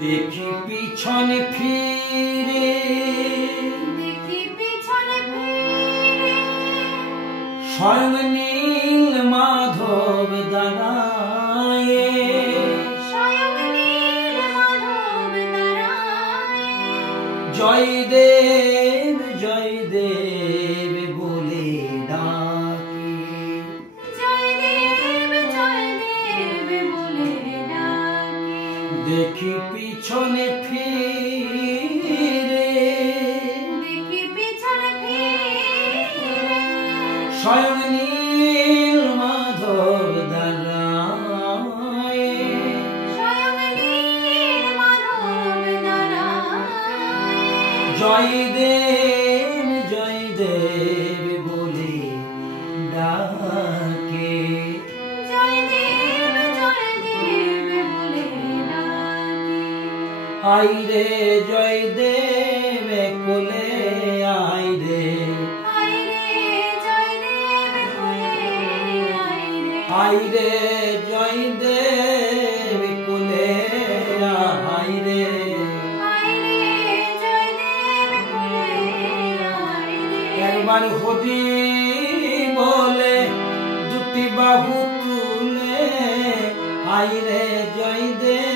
দেখি পিছনে ফিরে স্বয়ং নীল মাধব দাঁড়ায় জয় দেব বলে দেখি পিছনে ফিরে স্বয়ং নীল মাধব দাঁড়ায় জয় দেব বলে ডাকে আইরে জয় দেব কোলে আইরে আইরে জয় দেব কোলে আইরে একবার হরি বলে দুটি বাহু তুলে আইরে জয় দেব